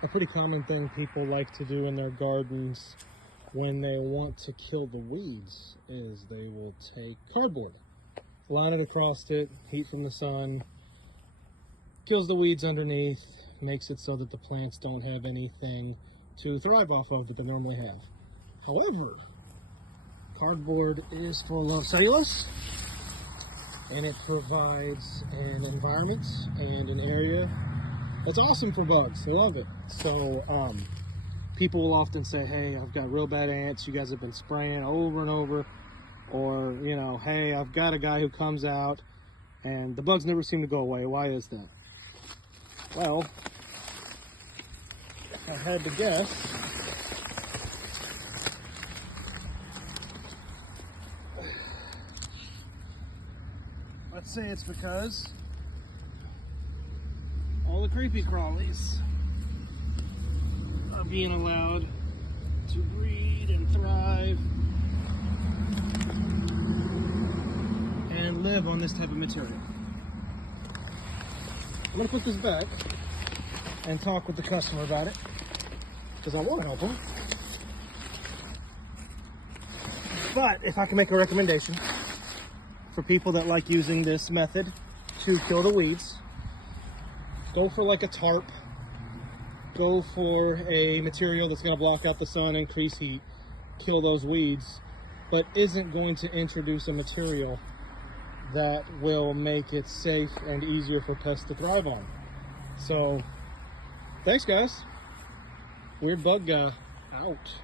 A pretty common thing people like to do in their gardens when they want to kill the weeds is they will take cardboard, line it across it, heat from the sun, kills the weeds underneath, makes it so that the plants don't have anything to thrive off of that they normally have. However, cardboard is full of cellulose, and it provides an environment and an area that's awesome for bugs. They love it. So people will often say, hey, I've got real bad ants. You guys have been spraying over and over. Or, you know, hey, I've got a guy who comes out and the bugs never seem to go away. Why is that? Well, if I had to guess, let's say it's because all the creepy crawlies are being allowed to breed and thrive and live on this type of material. I'm going to put this back and talk with the customer about it because I want to help them. But if I can make a recommendation for people that like using this method to kill the weeds, go for like a tarp. Go for a material that's going to block out the sun, increase heat, kill those weeds, but isn't going to introduce a material that will make it safe and easier for pests to thrive on. So, thanks guys. Weird Bug Guy out.